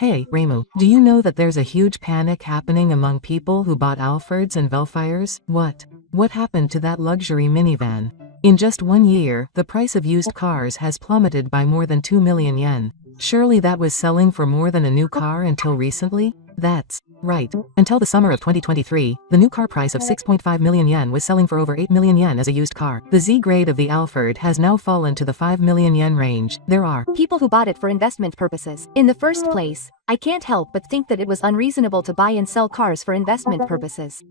Hey, Ramu, do you know that there's a huge panic happening among people who bought Alfords and Velfires? What happened to that luxury minivan? In just 1 year, the price of used cars has plummeted by more than 2 million yen. Surely that was selling for more than a new car until recently? That's right. Until the summer of 2023, the new car price of 6.5 million yen was selling for over 8 million yen as a used car. The Z grade of the Alford has now fallen to the 5 million yen range. There are people who bought it for investment purposes. In the first place, I can't help but think that it was unreasonable to buy and sell cars for investment purposes.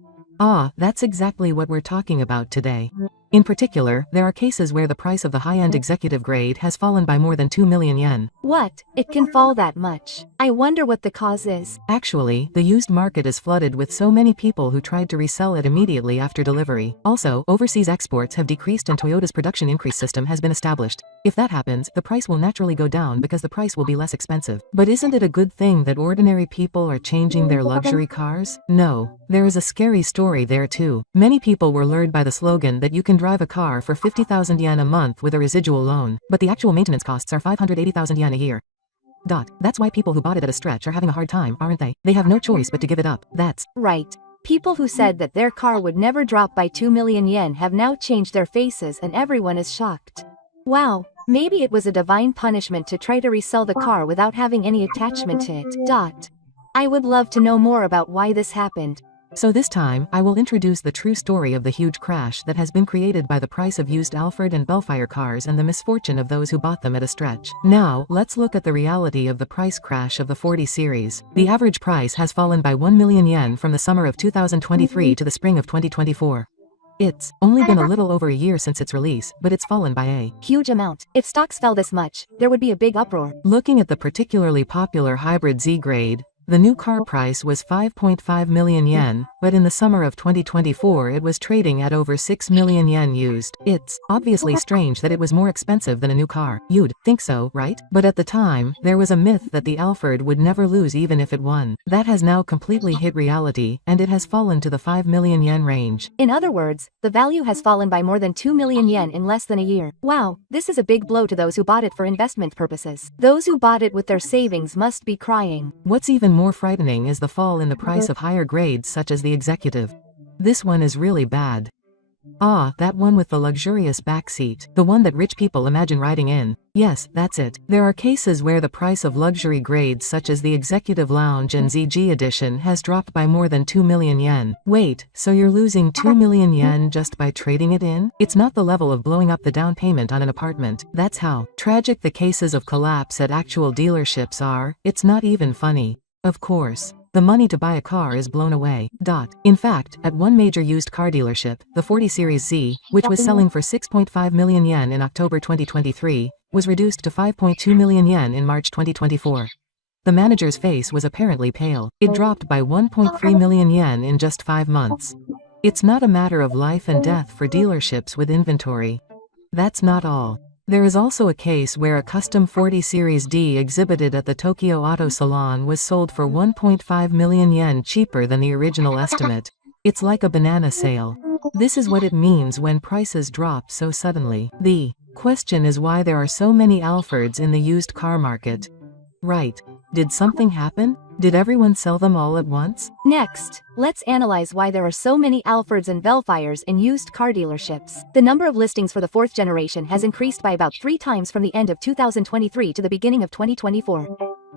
That's exactly what we're talking about today. In particular, there are cases where the price of the high-end executive grade has fallen by more than 2 million yen. What? It can fall that much? I wonder what the cause is. Actually, the used market is flooded with so many people who tried to resell it immediately after delivery. Also, overseas exports have decreased and Toyota's production increase system has been established. If that happens, the price will naturally go down because the price will be less expensive. But isn't it a good thing that ordinary people are changing their luxury cars? No. There is a scary story there too. Many people were lured by the slogan that you can drive a car for 50,000 yen a month with a residual loan, but the actual maintenance costs are 580,000 yen a year. That's why people who bought it at a stretch are having a hard time, aren't they? They have no choice but to give it up. That's right. People who said that their car would never drop by 2 million yen have now changed their faces and everyone is shocked. Wow, maybe it was a divine punishment to try to resell the car without having any attachment to it. I would love to know more about why this happened. So this time, I will introduce the true story of the huge crash that has been created by the price of used Alford and Belfire cars and the misfortune of those who bought them at a stretch. Now, let's look at the reality of the price crash of the 40 series. The average price has fallen by 1 million yen from the summer of 2023 to the spring of 2024. It's only been a little over a year since its release, but it's fallen by a huge amount. If stocks fell this much, there would be a big uproar. Looking at the particularly popular hybrid Z grade, the new car price was 5.5 million yen, but in the summer of 2024 it was trading at over 6 million yen used. It's obviously strange that it was more expensive than a new car. You'd think so, right? But at the time, there was a myth that the Alford would never lose even if it won. That has now completely hit reality, and it has fallen to the 5 million yen range. In other words, the value has fallen by more than 2 million yen in less than a year. Wow, this is a big blow to those who bought it for investment purposes. Those who bought it with their savings must be crying. What's even more frightening is the fall in the price of higher grades such as the executive. This one is really bad. That one with the luxurious back seat, the one that rich people imagine riding in. Yes, that's it. There are cases where the price of luxury grades such as the Executive Lounge and ZG Edition has dropped by more than 2 million yen. Wait, so you're losing 2 million yen just by trading it in? It's not the level of blowing up the down payment on an apartment. That's how tragic the cases of collapse at actual dealerships are. It's not even funny. Of course, the money to buy a car is blown away. In fact, at one major used car dealership, the 40 Series Z, which was selling for 6.5 million yen in October 2023, was reduced to 5.2 million yen in March 2024. The manager's face was apparently pale. It dropped by 1.3 million yen in just 5 months. It's not a matter of life and death for dealerships with inventory. That's not all. There is also a case where a custom 40 Series D exhibited at the Tokyo Auto Salon was sold for 1.5 million yen cheaper than the original estimate. It's like a banana sale. This is what it means when prices drop so suddenly. The question is why there are so many Alfords in the used car market. Right. Did something happen? Did everyone sell them all at once? Next, let's analyze why there are so many Alfords and Velfires in used car dealerships. The number of listings for the 4th generation has increased by about 3 times from the end of 2023 to the beginning of 2024.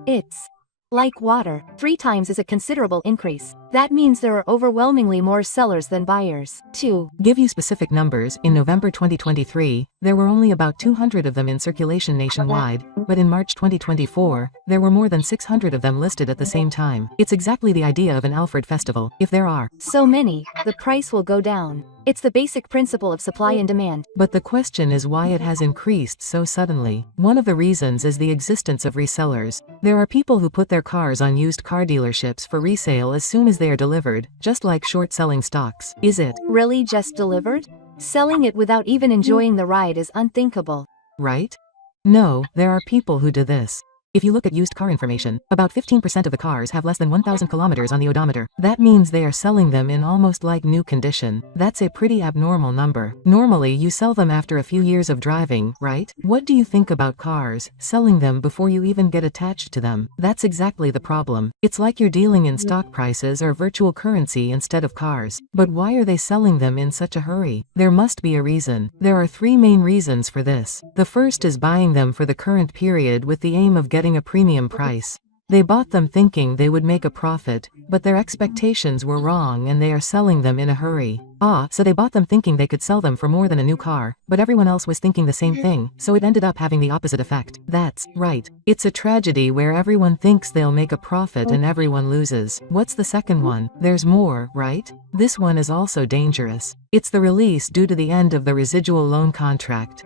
It's like water. 3 times is a considerable increase. That means there are overwhelmingly more sellers than buyers. To give you specific numbers, in November 2023, there were only about 200 of them in circulation nationwide, but in March 2024, there were more than 600 of them listed at the same time. It's exactly the idea of an Alford festival. If there are so many, the price will go down. It's the basic principle of supply and demand. But the question is why it has increased so suddenly. One of the reasons is the existence of resellers. There are people who put their cars on used car dealerships for resale as soon as they are delivered, just like short-selling stocks. Is it really just delivered? Selling it without even enjoying the ride is unthinkable. Right? No, there are people who do this. If you look at used car information, about 15% of the cars have less than 1,000 kilometers on the odometer. That means they are selling them in almost like new condition. That's a pretty abnormal number. Normally you sell them after a few years of driving, right? What do you think about cars, selling them before you even get attached to them? That's exactly the problem. It's like you're dealing in stock prices or virtual currency instead of cars. But why are they selling them in such a hurry? There must be a reason. There are three main reasons for this. The first is buying them for the current period with the aim of getting a premium price. They bought them thinking they would make a profit, but their expectations were wrong and they are selling them in a hurry. So they bought them thinking they could sell them for more than a new car, but everyone else was thinking the same thing, so it ended up having the opposite effect. That's right. It's a tragedy where everyone thinks they'll make a profit and everyone loses. What's the second one? There's more, right? This one is also dangerous. It's the release due to the end of the residual loan contract.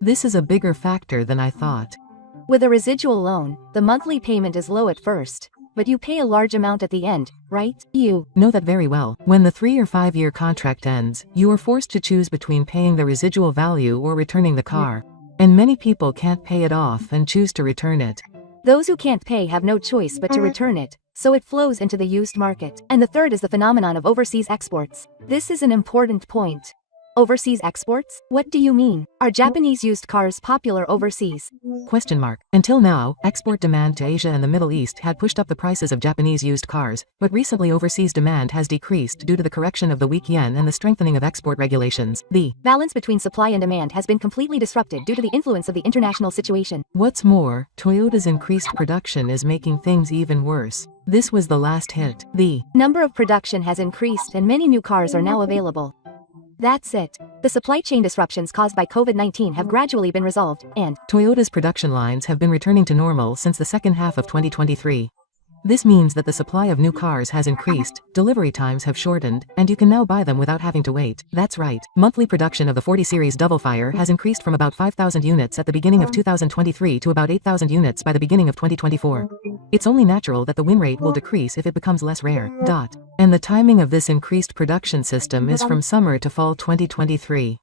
This is a bigger factor than I thought. With a residual loan, the monthly payment is low at first, but you pay a large amount at the end, right? You know that very well. When the 3 or 5 year contract ends, you are forced to choose between paying the residual value or returning the car. And many people can't pay it off and choose to return it. Those who can't pay have no choice but to return it, so it flows into the used market. And the third is the phenomenon of overseas exports. This is an important point. Overseas exports? What do you mean? Are Japanese used cars popular overseas? Question mark. Until now, export demand to Asia and the Middle East had pushed up the prices of Japanese used cars, but recently overseas demand has decreased due to the correction of the weak yen and the strengthening of export regulations. The balance between supply and demand has been completely disrupted due to the influence of the international situation. What's more, Toyota's increased production is making things even worse. This was the last hit. The number of production has increased and many new cars are now available. That's it. The supply chain disruptions caused by COVID-19 have gradually been resolved, and Toyota's production lines have been returning to normal since the second half of 2023. This means that the supply of new cars has increased, delivery times have shortened, and you can now buy them without having to wait. That's right. Monthly production of the 40 series Double Fire has increased from about 5,000 units at the beginning of 2023 to about 8,000 units by the beginning of 2024. It's only natural that the win rate will decrease if it becomes less rare. And the timing of this increased production system is from summer to fall 2023.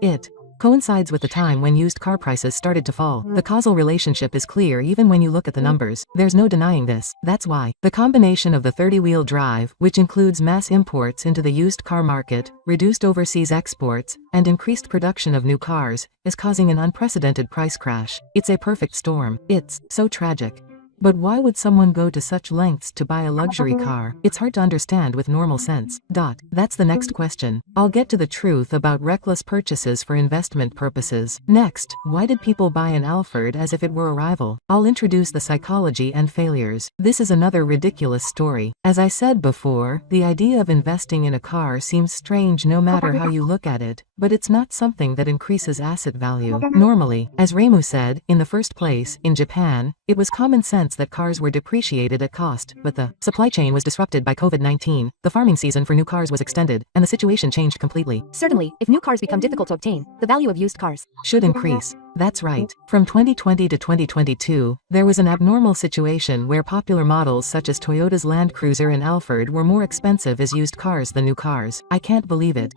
It coincides with the time when used car prices started to fall. The causal relationship is clear even when you look at the numbers. There's no denying this. That's why the combination of the 30-wheel drive, which includes mass imports into the used car market, reduced overseas exports, and increased production of new cars, is causing an unprecedented price crash. It's a perfect storm. It's so tragic. But why would someone go to such lengths to buy a luxury car? It's hard to understand with normal sense. That's the next question. I'll get to the truth about reckless purchases for investment purposes. Next, why did people buy an Alphard as if it were a rival? I'll introduce the psychology and failures. This is another ridiculous story. As I said before, the idea of investing in a car seems strange no matter how you look at it, but it's not something that increases asset value. Normally, as Reimu said, in the first place, in Japan, it was common sense that cars were depreciated at cost, but the supply chain was disrupted by COVID-19, the farming season for new cars was extended, and the situation changed completely. Certainly, if new cars become difficult to obtain, the value of used cars should increase. That's right. From 2020 to 2022, there was an abnormal situation where popular models such as Toyota's Land Cruiser and Alphard were more expensive as used cars than new cars. I can't believe it.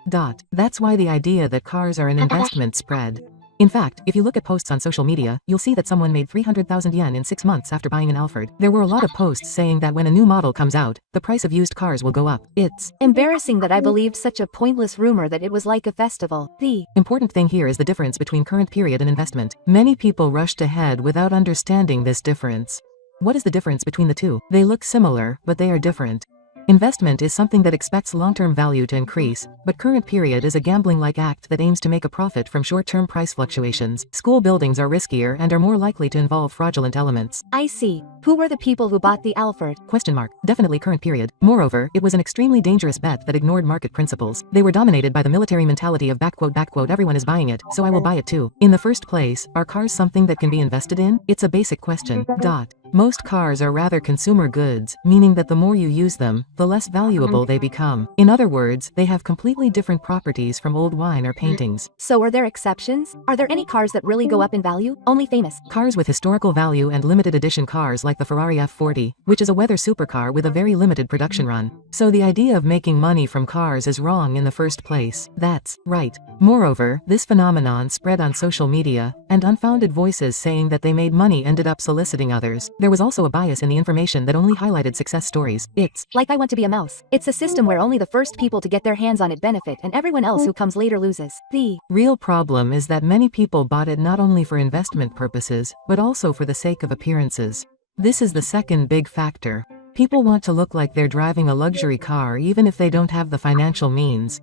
That's why the idea that cars are an investment spread. In fact, if you look at posts on social media, you'll see that someone made 300,000 yen in 6 months after buying an Alphard. There were a lot of posts saying that when a new model comes out, the price of used cars will go up. It's embarrassing that I believed such a pointless rumor that it was like a festival. The important thing here is the difference between current period and investment. Many people rushed ahead without understanding this difference. What is the difference between the two? They look similar, but they are different. Investment is something that expects long-term value to increase, but current period is a gambling-like act that aims to make a profit from short-term price fluctuations. School buildings are riskier and are more likely to involve fraudulent elements. I see. Who were the people who bought the Alphard? Question mark. Definitely current period. Moreover, it was an extremely dangerous bet that ignored market principles. They were dominated by the military mentality of everyone is buying it, so I will buy it too. In the first place, are cars something that can be invested in? It's a basic question. Most cars are rather consumer goods, meaning that the more you use them, the less valuable they become. In other words, they have completely different properties from old wine or paintings. So are there exceptions? Are there any cars that really go up in value? Only famous Cars with historical value and limited edition cars like the Ferrari F40, which is a weather supercar with a very limited production run. So the idea of making money from cars is wrong in the first place. That's right. Moreover, this phenomenon spread on social media, and unfounded voices saying that they made money ended up soliciting others. There was also a bias in the information that only highlighted success stories. It's like I Want to Be a Mouse. It's a system where only the first people to get their hands on it benefit and everyone else who comes later loses. The real problem is that many people bought it not only for investment purposes, but also for the sake of appearances. This is the second big factor. People want to look like they're driving a luxury car even if they don't have the financial means.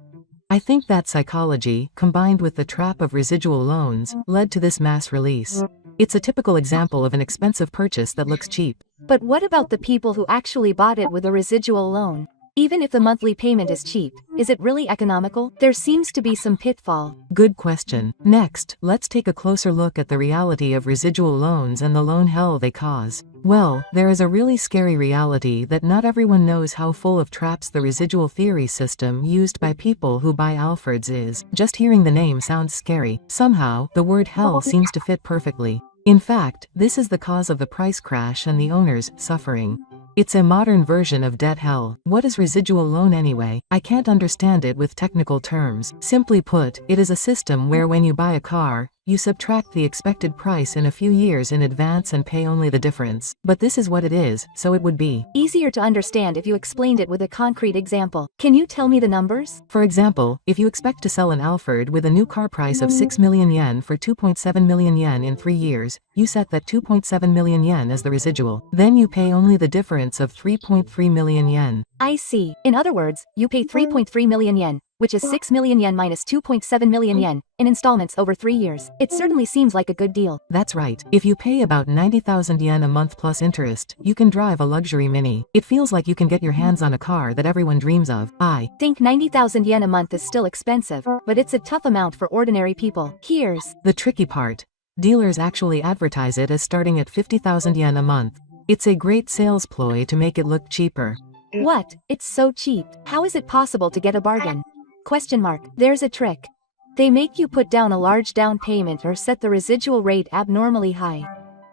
I think that psychology, combined with the trap of residual loans, led to this mass release. It's a typical example of an expensive purchase that looks cheap. But what about the people who actually bought it with a residual loan? Even if the monthly payment is cheap, is it really economical? There seems to be some pitfall. Good question. Next, let's take a closer look at the reality of residual loans and the loan hell they cause. Well, there is a really scary reality that not everyone knows how full of traps the residual theory system used by people who buy Alfords is. Just hearing the name sounds scary. Somehow, the word hell seems to fit perfectly. In fact, this is the cause of the price crash and the owners suffering. It's a modern version of debt hell. What is residual loan anyway? I can't understand it with technical terms. Simply put, it is a system where when you buy a car, you subtract the expected price in a few years in advance and pay only the difference. But this is what it is, so it would be easier to understand if you explained it with a concrete example. Can you tell me the numbers? For example, if you expect to sell an Alford with a new car price of 6 million yen for 2.7 million yen in 3 years, you set that 2.7 million yen as the residual. Then you pay only the difference of 3.3 million yen. I see. In other words, you pay 3.3 million yen, which is 6 million yen minus 2.7 million yen, in installments over 3 years. It certainly seems like a good deal. That's right. If you pay about 90,000 yen a month plus interest, you can drive a luxury Mini. It feels like you can get your hands on a car that everyone dreams of. I think 90,000 yen a month is still expensive, but it's a tough amount for ordinary people. Here's the tricky part. Dealers actually advertise it as starting at 50,000 yen a month. It's a great sales ploy to make it look cheaper. What? It's so cheap. How is it possible to get a bargain? Question mark. There's a trick. They make you put down a large down payment or set the residual rate abnormally high.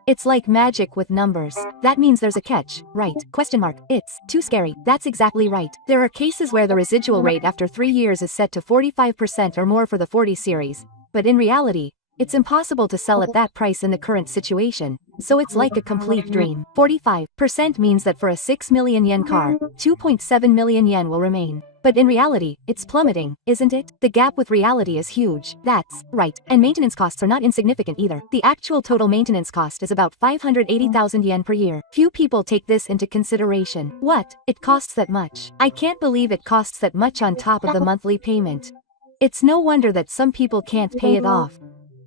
It's like magic with numbers. That means there's a catch, right? Question mark. It's too scary. That's exactly right. There are cases where the residual rate after 3 years is set to 45% or more for the 40 series. But in reality, it's impossible to sell at that price in the current situation, so it's like a complete dream. 45% means that for a 6 million yen car, 2.7 million yen will remain. But in reality, it's plummeting, isn't it? The gap with reality is huge. That's right. And maintenance costs are not insignificant either. The actual total maintenance cost is about 580,000 yen per year. Few people take this into consideration. What? It costs that much? I can't believe it costs that much on top of the monthly payment. It's no wonder that some people can't pay it off.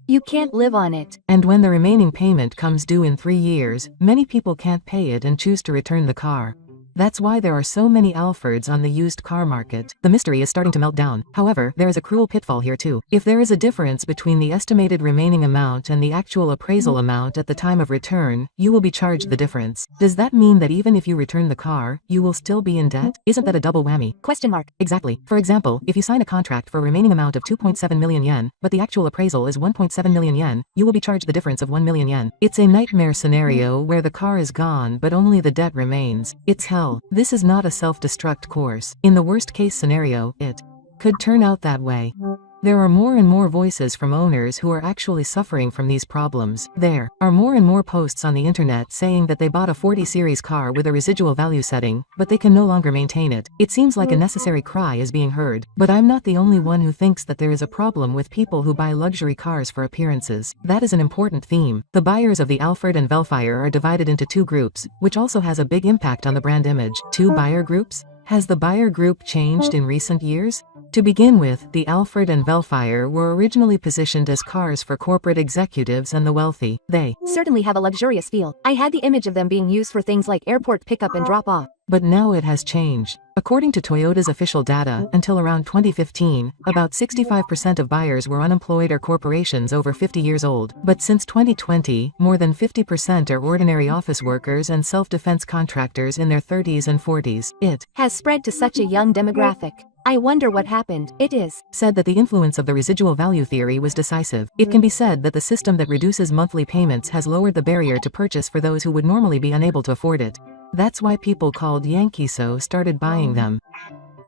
You can't live on it. And when the remaining payment comes due in 3 years, many people can't pay it and choose to return the car. That's why there are so many Alfords on the used car market. The mystery is starting to melt down. However, there is a cruel pitfall here too. If there is a difference between the estimated remaining amount and the actual appraisal amount at the time of return, you will be charged the difference. Does that mean that even if you return the car, you will still be in debt? Isn't that a double whammy? Question mark. Exactly. For example, if you sign a contract for a remaining amount of 2.7 million yen, but the actual appraisal is 1.7 million yen, you will be charged the difference of 1 million yen. It's a nightmare scenario where the car is gone but only the debt remains. It's hell. This is not a self-destruct course. In the worst-case scenario, it could turn out that way. There are more and more voices from owners who are actually suffering from these problems. There are more and more posts on the internet saying that they bought a 40 series car with a residual value setting, but they can no longer maintain it. It seems like a necessary cry is being heard. But I'm not the only one who thinks that there is a problem with people who buy luxury cars for appearances. That is an important theme. The buyers of the Alford and Velfire are divided into 2 groups, which also has a big impact on the brand image. 2 buyer groups? Has the buyer group changed in recent years? To begin with, the Alphard and Vellfire were originally positioned as cars for corporate executives and the wealthy. They certainly have a luxurious feel. I had the image of them being used for things like airport pickup and drop-off. But now it has changed. According to Toyota's official data, until around 2015, about 65% of buyers were unemployed or corporations over 50 years old. But since 2020, more than 50% are ordinary office workers and self-defense contractors in their 30s and 40s. It has spread to such a young demographic. I wonder what happened. It is said that the influence of the residual value theory was decisive. It can be said that the system that reduces monthly payments has lowered the barrier to purchase for those who would normally be unable to afford it. That's why people called Yankeeso started buying them.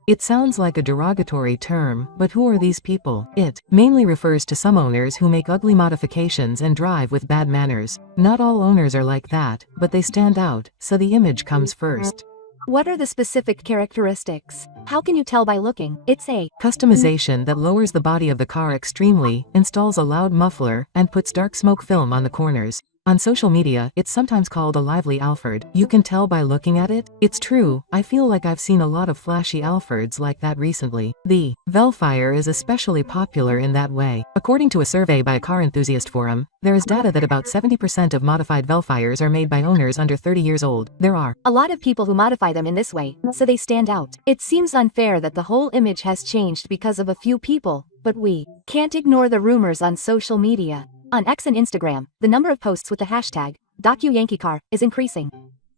It sounds like a derogatory term, but who are these people? It mainly refers to some owners who make ugly modifications and drive with bad manners. Not all owners are like that, but they stand out, so the image comes first. What are the specific characteristics? How can you tell by looking? It's a customization that lowers the body of the car extremely, installs a loud muffler, and puts dark smoke film on the corners. On social media, it's sometimes called a lively Alphard. You can tell by looking at it? It's true, I feel like I've seen a lot of flashy Alphards like that recently. The Vellfire is especially popular in that way. According to a survey by a car enthusiast forum, there is data that about 70% of modified Vellfires are made by owners under 30 years old. There are a lot of people who modify them in this way, so they stand out. It seems unfair that the whole image has changed because of a few people, but we can't ignore the rumors on social media. On X and Instagram, the number of posts with the hashtag #DocuYankeeCar is increasing.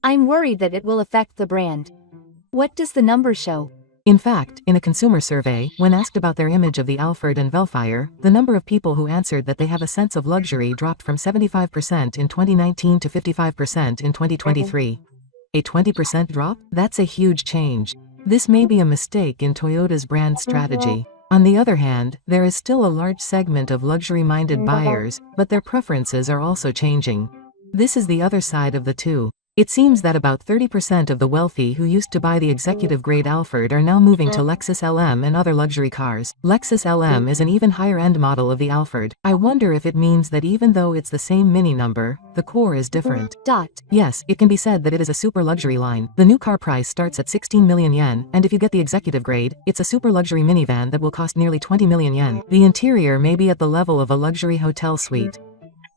I'm worried that it will affect the brand. What does the number show? In fact, in a consumer survey, when asked about their image of the Alphard and Vellfire, the number of people who answered that they have a sense of luxury dropped from 75% in 2019 to 55% in 2023. A 20% drop? That's a huge change. This may be a mistake in Toyota's brand strategy. On the other hand, there is still a large segment of luxury-minded buyers, but their preferences are also changing. This is the other side of the two. It seems that about 30% of the wealthy who used to buy the executive-grade Alphard are now moving to Lexus LM and other luxury cars. Lexus LM is an even higher-end model of the Alphard. I wonder if it means that even though it's the same mini number, the core is different. Yes, it can be said that it is a super luxury line. The new car price starts at 16 million yen, and if you get the executive grade, it's a super luxury minivan that will cost nearly 20 million yen. The interior may be at the level of a luxury hotel suite.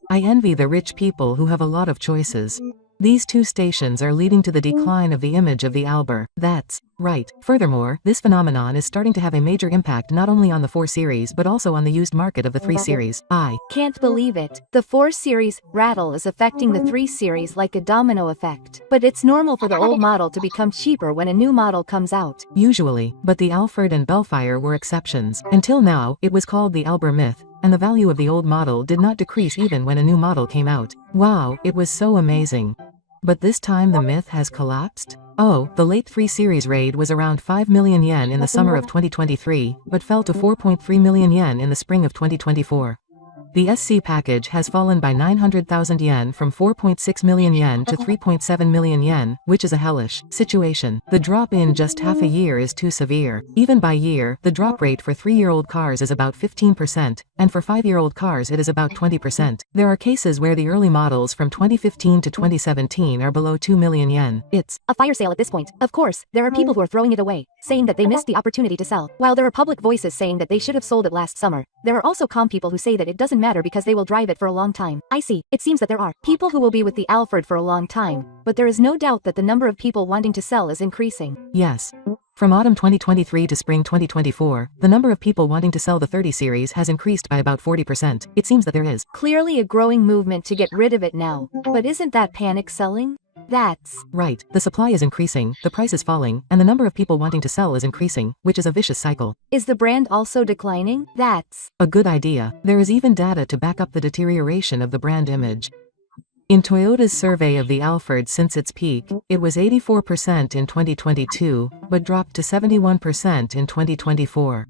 I envy the rich people who have a lot of choices. These two stations are leading to the decline of the image of the Alber. That's right. Furthermore, this phenomenon is starting to have a major impact not only on the 4 Series but also on the used market of the 3 Series. I can't believe it. The 4 Series rattle is affecting the 3 Series like a domino effect. But it's normal for the old model to become cheaper when a new model comes out. Usually, but the Alphard and Vellfire were exceptions. Until now, it was called the Alber myth, and the value of the old model did not decrease even when a new model came out. Wow, it was so amazing. But this time the myth has collapsed? Oh, the late 3 Series raid was around 5 million yen in the summer of 2023, but fell to 4.3 million yen in the spring of 2024. The SC package has fallen by 900,000 yen from 4.6 million yen to 3.7 million yen, which is a hellish situation. The drop in just half a year is too severe. Even by year, the drop rate for 3-year-old cars is about 15%, and for 5-year-old cars it is about 20%. There are cases where the early models from 2015 to 2017 are below 2 million yen. It's a fire sale at this point. Of course, there are people who are throwing it away, saying that they missed the opportunity to sell. While there are public voices saying that they should have sold it last summer, there are also calm people who say that it doesn't matter because they will drive it for a long time. I see. It seems that there are people who will be with the Alphard for a long time, but there is no doubt that the number of people wanting to sell is increasing. Yes. From autumn 2023 to spring 2024, the number of people wanting to sell the 30 Series has increased by about 40%. It seems that there is clearly a growing movement to get rid of it now. But isn't that panic selling? That's right. The supply is increasing, the price is falling, and the number of people wanting to sell is increasing, which is a vicious cycle. Is the brand also declining? That's a good idea. There is even data to back up the deterioration of the brand image. In Toyota's survey of the Alphard since its peak, it was 84% in 2022, but dropped to 71% in 2024.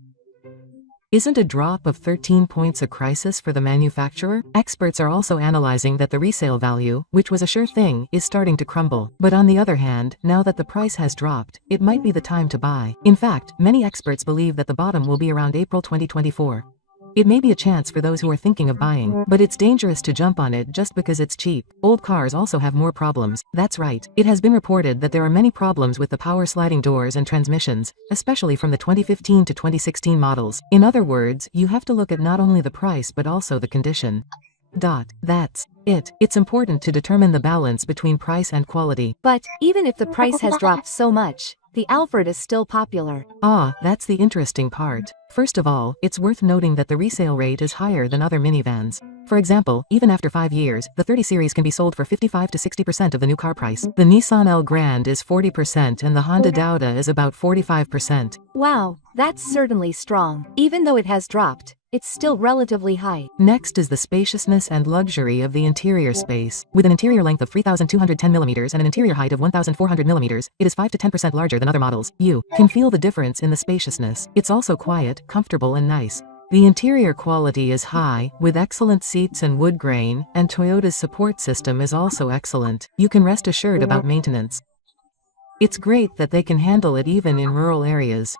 Isn't a drop of 13 points a crisis for the manufacturer? Experts are also analyzing that the resale value, which was a sure thing, is starting to crumble. But on the other hand, now that the price has dropped, it might be the time to buy. In fact, many experts believe that the bottom will be around April 2024. It may be a chance for those who are thinking of buying, but it's dangerous to jump on it just because it's cheap. Old cars also have more problems. That's right. It has been reported that there are many problems with the power sliding doors and transmissions, especially from the 2015 to 2016 models. In other words, you have to look at not only the price but also the condition. That's it. It's important to determine the balance between price and quality. But, even if the price has dropped so much, the Alphard is still popular. That's the interesting part. First of all, it's worth noting that the resale rate is higher than other minivans. For example, even after 5 years, the 30 series can be sold for 55 to 60% of the new car price. The Nissan L Grand is 40% and the Honda Dauda is about 45%. Wow, that's certainly strong. Even though it has dropped, it's still relatively high. Next is the spaciousness and luxury of the interior space. With an interior length of 3,210 mm and an interior height of 1,400 mm, it is 5 to 10% larger than other models. You can feel the difference in the spaciousness. It's also quiet, comfortable and nice. The interior quality is high, with excellent seats and wood grain, and Toyota's support system is also excellent. You can rest assured about maintenance. It's great that they can handle it even in rural areas.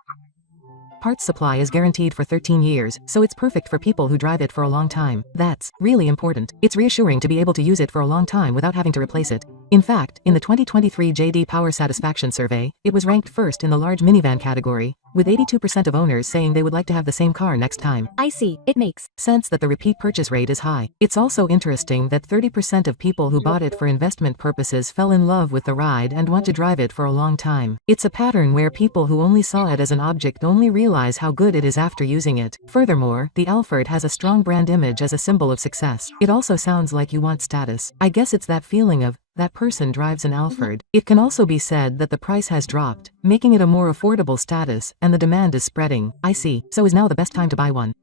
Parts supply is guaranteed for 13 years, so it's perfect for people who drive it for a long time. That's really important. It's reassuring to be able to use it for a long time without having to replace it. In fact, in the 2023 JD Power Satisfaction Survey, it was ranked first in the large minivan category, with 82% of owners saying they would like to have the same car next time. I see, it makes sense that the repeat purchase rate is high. It's also interesting that 30% of people who bought it for investment purposes fell in love with the ride and want to drive it for a long time. It's a pattern where people who only saw it as an object only realize how good it is after using it. Furthermore, the Alphard has a strong brand image as a symbol of success. It also sounds like you want status. I guess it's that feeling of, that person drives an Alphard. It can also be said that the price has dropped, making it a more affordable status, and the demand is spreading. I see. So is now the best time to buy one?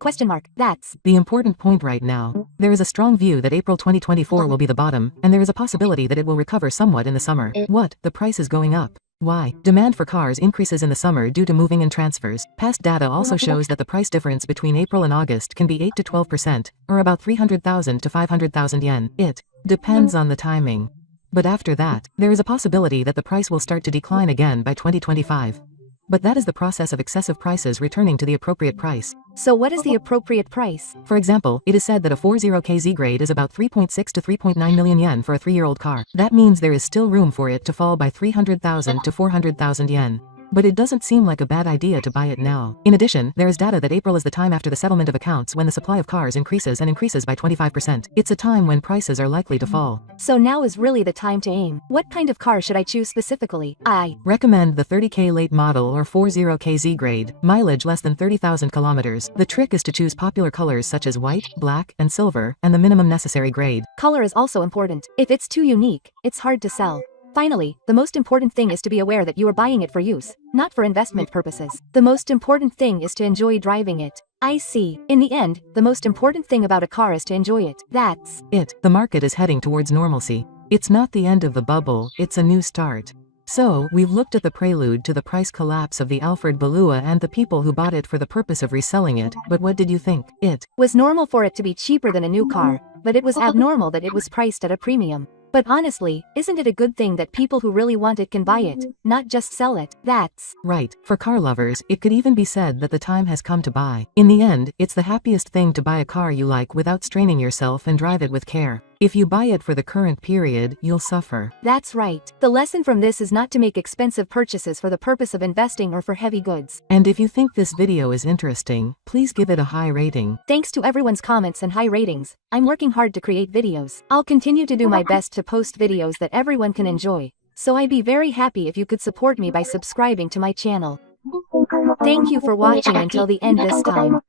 That's the important point right now. There is a strong view that April 2024 will be the bottom, and there is a possibility that it will recover somewhat in the summer. What? The price is going up. Why? Demand for cars increases in the summer due to moving and transfers. Past data also shows that the price difference between April and August can be 8 to 12%, or about 300,000 to 500,000 yen. It depends on the timing. But after that, there is a possibility that the price will start to decline again by 2025. But that is the process of excessive prices returning to the appropriate price. So what is the appropriate price? For example, it is said that a 40kz grade is about 3.6 to 3.9 million yen for a 3-year-old car. That means there is still room for it to fall by 300,000 to 400,000 yen. But it doesn't seem like a bad idea to buy it now. In addition, there is data that April is the time after the settlement of accounts when the supply of cars increases by 25%. It's a time when prices are likely to fall. So now is really the time to aim. What kind of car should I choose specifically? I recommend the 30K late model or 40kz grade, mileage less than 30,000 kilometers. The trick is to choose popular colors such as white, black, and silver, and the minimum necessary grade. Color is also important. If it's too unique, it's hard to sell. Finally, the most important thing is to be aware that you are buying it for use, not for investment purposes. The most important thing is to enjoy driving it. I see. In the end, the most important thing about a car is to enjoy it. That's it. The market is heading towards normalcy. It's not the end of the bubble, it's a new start. So, we've looked at the prelude to the price collapse of the Alphard Balua and the people who bought it for the purpose of reselling it, but what did you think? It was normal for it to be cheaper than a new car, but it was abnormal that it was priced at a premium. But honestly, isn't it a good thing that people who really want it can buy it, not just sell it? That's right. For car lovers, it could even be said that the time has come to buy. In the end, it's the happiest thing to buy a car you like without straining yourself and drive it with care. If you buy it for the current period, you'll suffer. That's right. The lesson from this is not to make expensive purchases for the purpose of investing or for heavy goods. And if you think this video is interesting, please give it a high rating. Thanks to everyone's comments and high ratings, I'm working hard to create videos. I'll continue to do my best to post videos that everyone can enjoy. So I'd be very happy if you could support me by subscribing to my channel. Thank you for watching until the end this time.